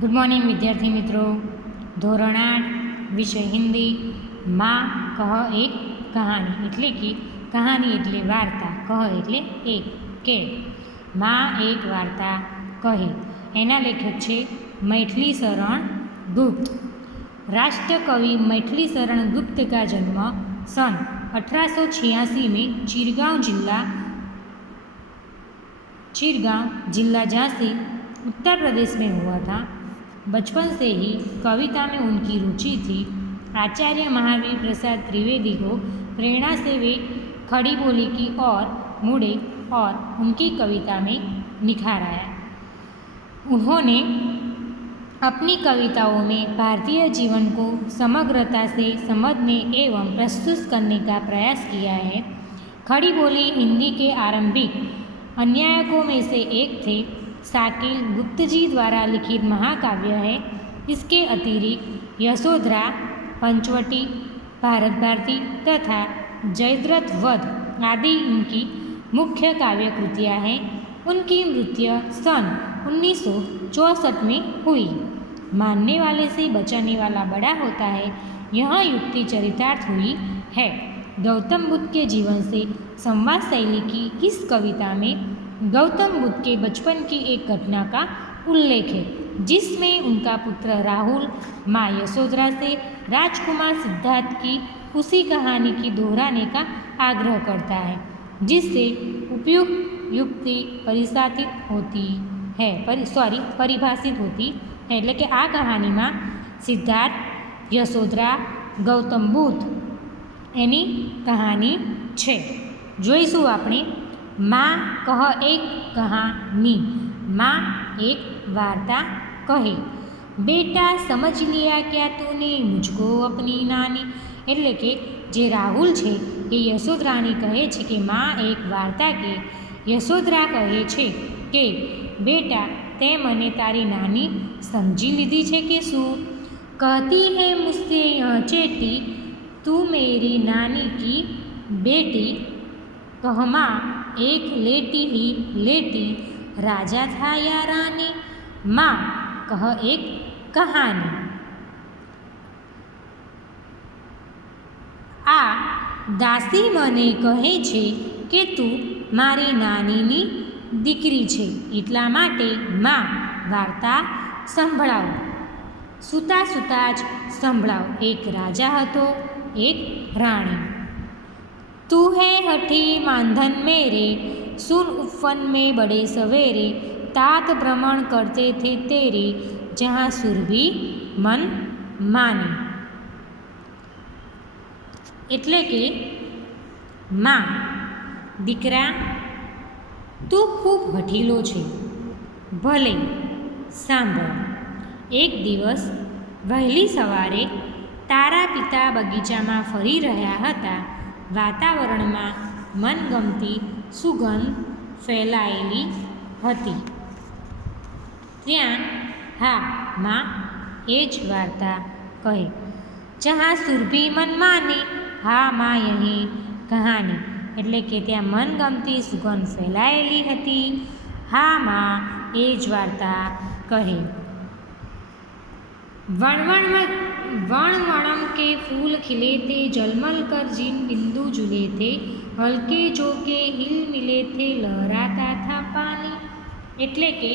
Good morning વિદ્યાર્થી મિત્રો. ધોરણ 8 વિષય હિન્દી. માં કહ એક કહાની એટલે કે કહાની એટલે વાર્તા, કહ એટલે એક, કે માં એક વાર્તા કહે. એના લેખક છે मैथिली शरण गुप्त. राष्ट्रकवि मैथिली शरण गुप्त का जन्म सन 1886 में चिरगांव जिला झांसी उत्तर प्रदेश में हुआ था. बचपन से ही कविता में उनकी रुचि थी. आचार्य महावीर प्रसाद त्रिवेदी को प्रेरणा से वे खड़ी बोली की और मुड़े और उनकी कविता में निखार आया. उन्होंने अपनी कविताओं में भारतीय जीवन को समग्रता से समझने एवं प्रस्तुत करने का प्रयास किया है. खड़ी बोली हिंदी के आरंभिक अन्यायकों में से एक थे. साकिल गुप्त जी द्वारा लिखित महाकाव्य है. इसके अतिरिक्त यशोधरा, पंचवटी, भारत भारती तथा जयद्रथ वध आदि इनकी मुख्य काव्य कृतियाँ हैं. उनकी मृत्यु सन 1964 में हुई. मानने वाले से बचाने वाला बड़ा होता है, यह युक्ति चरितार्थ हुई है. गौतम बुद्ध के जीवन से संवाद शैली की इस कविता में गौतम बुद्ध के बचपन की एक घटना का उल्लेख है, जिसमें उनका पुत्र राहुल माँ यशोधरा से राजकुमार सिद्धार्थ की उसी कहानी की दोहराने का आग्रह करता है, जिससे उपयुक्त युक्ति परिभाषित होती है. એટલે કે આ કહાનીમાં સિદ્ધાર્થ, યશોધરા, ગૌતમ બુદ્ધ એની કહાની છે. જોઈશું આપણે માં કહ એક કહાની. માં એક વાર્તા કહે. બેટા સમજ લિયા ક્યા તૂને મુझको अपनी નાની. એટલે કે જે રાહુલ છે એ યશોધરાને કહે છે કે માં એક વાર્તા કે. યશોધરા કહે છે કે બેટા તે મને તારી નાની સમજી લીધી છે કે શું? कहती है मुझसे यह चेटी तू मेरी नानी की बेटी. कहमा एक लेटी ही लेटी राजा था या रानी. माँ कह एक कहानी. આ દાસી મને કહે છે કે તું મારી નાનીની દીકરી છે, એટલા માટે માં વાર્તા સંભળાવો. સૂતા સૂતા જ સંભળાવો. એક રાજા હતો, એક રાણી. તું હે હઠી માંધન મેરે સુન ઉફન में बड़े सवेरे तात भ्रमण करते थे तेरे जहाँ सुरभि मन माने. એટલે કે માં, દીકરા તું ખૂબ હઠીલો છે, ભલે સાંભળ. એક દિવસ વહેલી સવારે તારા પિતા બગીચામાં ફરી રહ્યા હતા. વાતાવરણમાં મનગમતી સુગંધ ફેલાયેલી હતી. ત્યાં હા માં એ જ વાર્તા કહે. જहाँ સુરભી મન માની. હા માં યહીં કહાની. એટલે કે ત્યાં મનગમતી સુગંધ ફેલાયેલી હતી. હા માં એ જ વાર્તા કહે. वणवणम के फूल खिले थे जलमल कर जिन बिंदु झूले थे हल्के जो के हिल मिले थे लहराता था पानी. એટલે કે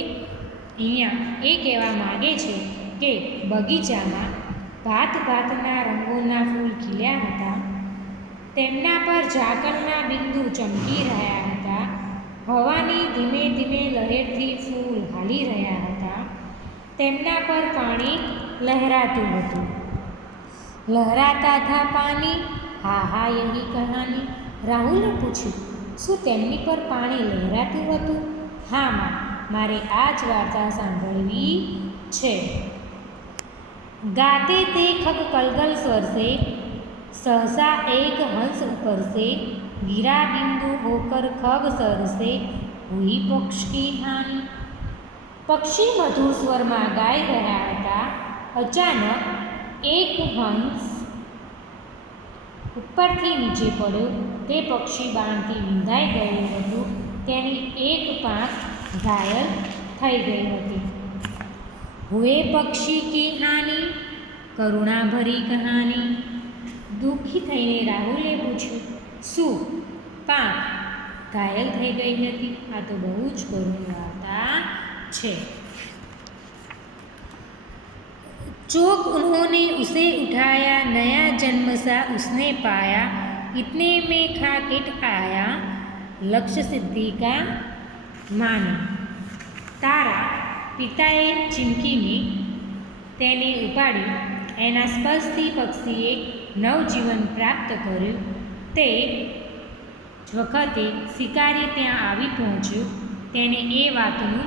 અહીંયા એ કહેવા માગે છે કે બગીચામાં ભાત ભાતના રંગોના ફૂલ ખીલ્યા હતા. તેમના પર ઝાકળના બિંદુ ચમકી રહ્યા હતા. હવાની ધીમે ધીમે લહેરથી ફૂલ હાલી રહ્યા હતા. તેમના પર પાણી લહેરાતું હતું. લહેરાતા થા પાણી. હા હા યહી કહાની. રાહુલે પૂછ્યું, શું તેમની પર પાણી લહેરાતું હતું? હા માં, મારે આ જ વાર્તા સાંભળવી છે. गाते थे खग कलगल स्वर से सहसा एक हंस ऊपर से गिरा बिंदु होकर खग सर से हुई पक्ष की हानि. पक्षी मधुर स्वરમાં ગાઈ રહ્યા હતા. અચાનક એક હંસ ઉપરથી નીચે પડ્યો. તે પક્ષી બાણથી વિંધાઈ ગયું હતું. તેની એક પાંખ ઘાયલ થઈ ગઈ હતી. हुए पक्षी की हानि करुणा भरी कहानी। દુઃખી થઈને રાહુલે પૂછ્યું, શું પાંખ ઘાયલ થઈ ગઈ હતી? આ તો બહુ જ કરુણ વાર્તા છે। चौक उन्होंने उसे उठाया, नया जन्म सा उसने पाया, इतने में खा किट आया, लक्ष्य सिद्धि का माने। तारा પિતાએ ચીમકીને તેને ઉપાડ્યું, એના સ્પર્શથી પક્ષીએ નવજીવન પ્રાપ્ત કર્યું। તે જ વખતે શિકારી ત્યાં આવી પહોંચ્યો। તેને એ વાતનું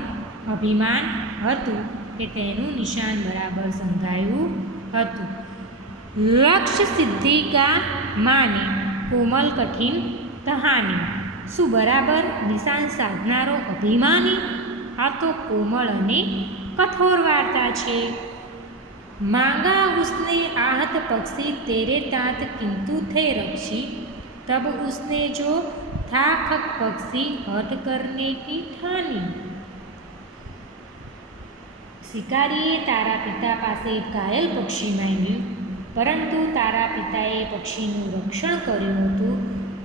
અભિમાન હતું કે તેનું નિશાન બરાબર સમજાયું હતું। લક્ષ્ય સિદ્ધિ કા માને કોમલ કઠિન કહાની। શું બરાબર નિશાન સાધનારો અભિમાની? આ તો કોમળ અને કઠોર વાર્તા છે। मांगा उसने आहत पक्षी तेरे तात किंतु थे रक्षी, तब उसने जो था खक पक्षी हट करने की ठानी। શિકારીએ તારા પિતા પાસે ઘાયલ પક્ષી માંગ્યું, પરંતુ તારા પિતાએ પક્ષીનું રક્ષણ કર્યું હતું।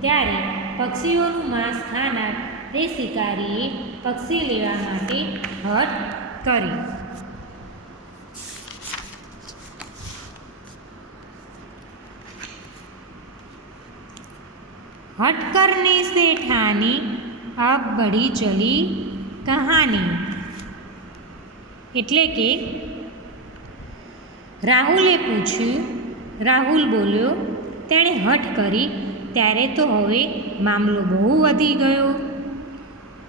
ત્યારે પક્ષીઓનું માંસ ખાનાર તે શિકારીએ પક્ષી લેવા માટે હઠ કરી। हट करने से ठानी अब बढ़ी चली कहानी। એટલે કે રાહુલે પૂછ્યું, રાહુલ બોલ્યો, તેણે હઠ કરી ત્યારે તો હવે મામલો બહુ વધી ગયો।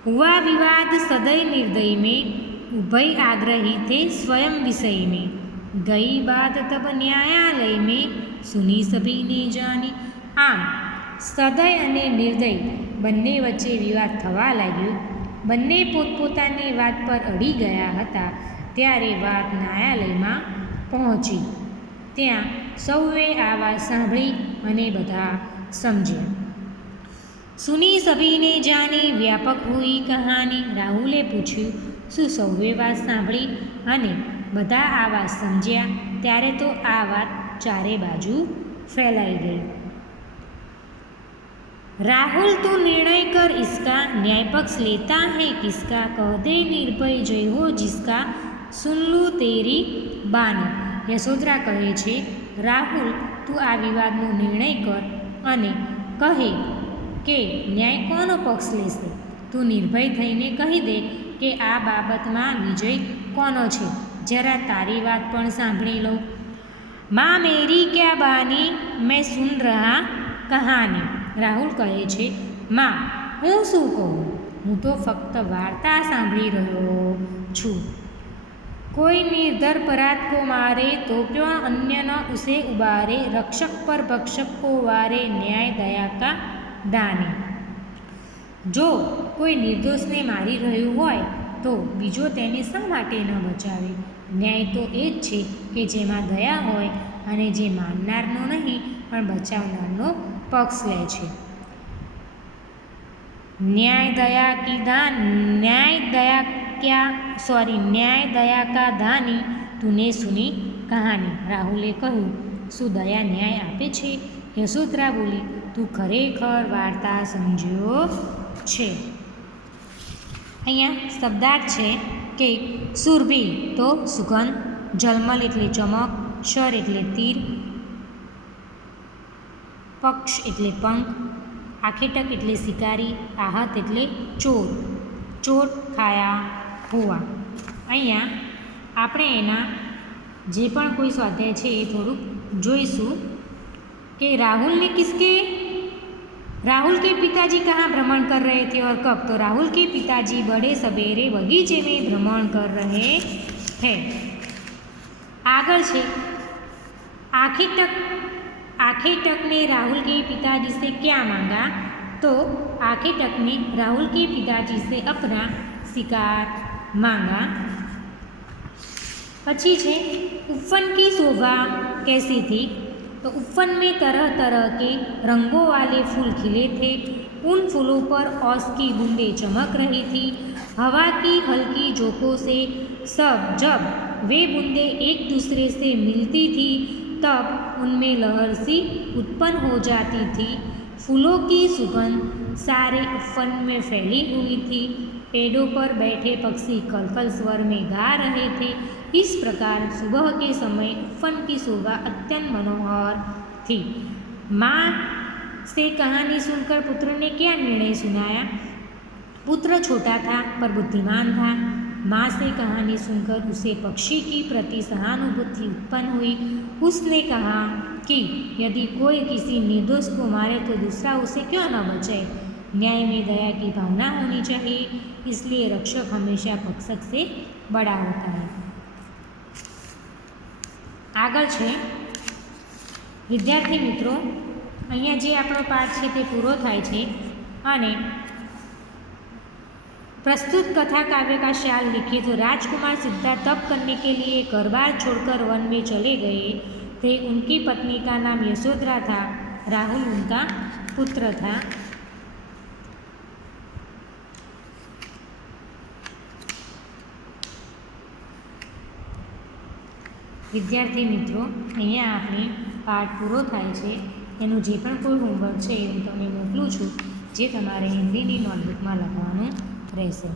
हुआ विवाद सदै निर्दय में, उभय आग्रही थे स्वयं विषय में, गई बात तब न्यायालय में, सुनी सभी ने जानी। આમ સદય અને નિર્દય બંને વચ્ચે વિવાદ થવા લાગ્યો। બંને પોતપોતાની વાત પર અડી ગયા હતા। ત્યારે વાત ન્યાયાલયમાં પહોંચી। ત્યાં સૌએ આ વાત સાંભળી અને બધા સમજ્યા। સુની સભીને જાની વ્યાપક હુઈ કહાની। રાહુલે પૂછ્યું, શું સૌએ વાત સાંભળી અને બધા આ વાત સમજ્યા? ત્યારે તો આ વાત ચારે બાજુ ફેલાઈ ગઈ। राहुल तू निर्णय कर इसका, न्याय पक्ष लेता है किसका, कह दे निर्भय जय हो जिसका, सुन लूँ तेरी बानी। યશોધરા કહે છે, રાહુલ તું આ વિવાદનો નિર્ણય કર અને કહે કે ન્યાય કોનો પક્ષ લેશે। તું નિર્ભય થઈને કહી દે કે આ બાબતમાં વિજય કોનો છે। જરા તારી વાત પણ સાંભળી લો। માँ મેરી ક્યા બાની મેં સુન રહા કહાની। રાહુલ કહે છે, માં હું શું કહું, હું તો ફક્ત વાર્તા સાંભળી રહ્યો છું। કોઈ નિર્ધર પરાત કો મારે તો ક્યો અન્ય ન ઉસે ઉબારે, રક્ષક પર ભક્ષક કો વારે, ન્યાય દયા કા દાની। જો કોઈ નિર્દોષને મારી રહ્યું હોય તો બીજો તેને શા માટે ન બચાવે? ન્યાય તો એ જ છે કે જેમાં દયા હોય અને જે માનનારનો નહીં પણ બચાવનારનો પક્ષ લે છે। न्याय दया का दानी तूने सुनी कहानी। રાહુલે કહ્યું, શું દયા ન્યાય આપે છે? યશોધરા બોલી, તું ખરેખર વાર્તા સમજ્યો છે। અહીંયા શબ્દાર્થ છે કે સુરભી તો સુગંધ, ઝલમલ એટલે ચમક, શર એટલે તીર, પક્ષ એટલે પંખ, આખેટક એટલે શિકારી, आहत એટલે ચોર, ચોટ ખાયા હોવા। અહીંયા આપણે એના જે પણ કોઈ સ્વાધ્યાય છે એ થોડુંક જોઈશું કે राहुल के पिताजी कहाँ भ्रमण कर रहे थे और कब? तो राहुल के पिताजी बड़े सवेरे बगीचे में भ्रमण कर रहे थे। आगर छे आखेटक ने राहुल के पिताजी से क्या मांगा? तो आखेटक ने राहुल के पिताजी से अपना शिकार मांगा। पछी छे उपवन की शोभा कैसी थी? तो उपवन में तरह तरह के रंगों वाले फूल खिले थे। उन फूलों पर ओस की बूंदें चमक रही थी। हवा की हल्की झोंकों से जब वे बूंदें एक दूसरे से मिलती थी तब उनमें लहर सी उत्पन्न हो जाती थी। फूलों की सुगंध सारे उपवन में फैली हुई थी। पेड़ों पर बैठे पक्षी कलकल स्वर में गा रहे थे। इस प्रकार सुबह के समय उपवन की शोभा अत्यंत मनोहर थी। माँ से कहानी सुनकर पुत्र ने क्या निर्णय सुनाया? पुत्र छोटा था पर बुद्धिमान था। माँ से कहानी सुनकर उसे पक्षी की प्रति सहानुभूति उत्पन्न हुई। उसने कहा कि यदि कोई किसी निर्दोष को मारे तो दूसरा उसे क्यों न बचाए। न्याय में दया की भावना होनी चाहिए, इसलिए रक्षक हमेशा भक्षक से बड़ा होता है। આગળ છે વિદ્યાર્થી મિત્રો, અહીંયા જે આપણો પાઠ છે તે પૂરો થાય છે અને प्रस्तुत कथा काव्य का शाल लिखे तो राजकुमार सिद्धार्थ तप करने के लिए घर बार छोड़कर वन में चले गए थे। उनकी पत्नी का नाम यशोधरा था। राहुल उनका पुत्र था। विद्यार्थी मित्रों, अहींया आपणे पाठ पूरो थाय छे। एनुं जे पण कोई होमवर्क छे ए हूँ तमने मोकलुं छुं, जे तमारे हिंदीनी नोटबुकमां लखवानुं રહેશે।